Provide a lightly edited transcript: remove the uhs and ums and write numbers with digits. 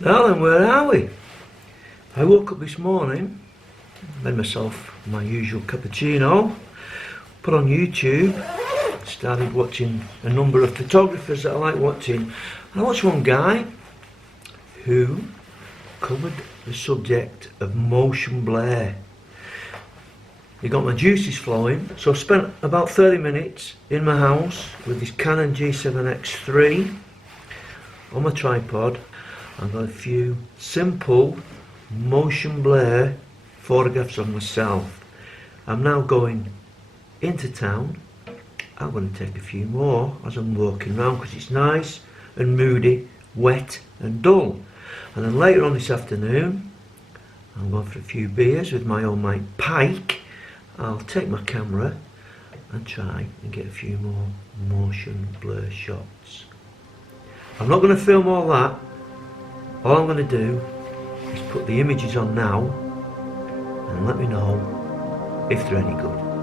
Now then, where are we? I woke up this morning, made myself my usual cappuccino, put on YouTube, started watching a number of photographers that I like watching. I watched one guy who covered the subject of motion blur. He got my juices flowing, so I spent about 30 minutes in my house with this Canon G7X3 on my tripod. I've got a few simple motion blur photographs of myself. I'm now going into town. I'm going to take a few more as I'm walking around because it's nice and moody, wet and dull. And then later on this afternoon, I'm going for a few beers with my old mate Pike. I'll take my camera and try and get a few more motion blur shots. I'm not going to film all that. All I'm going to do is put the images on now and let me know if they're any good.